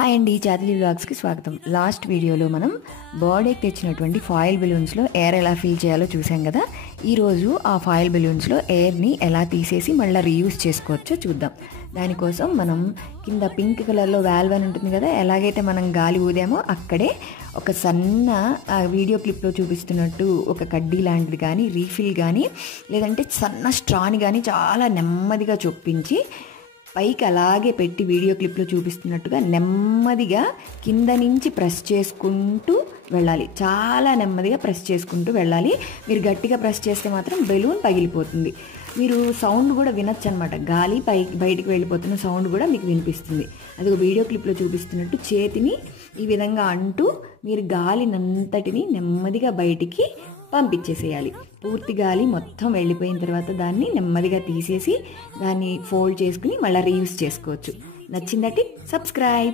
Hi అండి, చాతిలి వ్లాగ్స్కి స్వాగతం. Last వీడియోలో మనం బర్త్డేకి తెచ్చినటువంటి ఫాయిల్ బెలూన్స్లో ఎయిర్ ఎలా ఫిల్ చేయాలో చూసాం కదా. ఈరోజు ఆ ఫాయిల్ బెలూన్స్లో ఎయిర్ని ఎలా తీసేసి మళ్ళీ రీయూజ్ చేసుకోవచ్చో చూద్దాం. దానికోసం మనం కింద పింక్ కలర్లో వాల్వ్ అని ఉంటుంది కదా, ఎలాగైతే మనం గాలి ఊదామో అక్కడే ఒక సన్న వీడియో క్లిప్లో చూపిస్తున్నట్టు ఒక కడ్డీ లాంటిది కానీ, రీఫిల్ కానీ, లేదంటే సన్న స్ట్రాని కానీ చాలా నెమ్మదిగా చొప్పించి పైకి అలాగే పెట్టి వీడియో క్లిప్లో చూపిస్తున్నట్టుగా నెమ్మదిగా కింద నుంచి ప్రెస్ చేసుకుంటూ వెళ్ళాలి. చాలా నెమ్మదిగా ప్రెస్ చేసుకుంటూ వెళ్ళాలి. మీరు గట్టిగా ప్రెస్ చేస్తే మాత్రం బెలూన్ పగిలిపోతుంది. మీరు సౌండ్ కూడా వినొచ్చు అనమాట. గాలి బయటికి వెళ్ళిపోతున్న సౌండ్ కూడా మీకు వినిపిస్తుంది. అది ఒక వీడియో క్లిప్లో చూపిస్తున్నట్టు చేతిని ఈ విధంగా అంటూ మీరు గాలినంతటిని నెమ్మదిగా బయటికి పంపించేసేయాలి. పూర్తి గాలి మొత్తం వెళ్ళిపోయిన తర్వాత దాన్ని నెమ్మదిగా తీసేసి దాన్ని ఫోల్డ్ చేసుకుని మళ్ళీ రీయూజ్ చేసుకోవచ్చు. నచ్చిందటి సబ్స్క్రైబ్.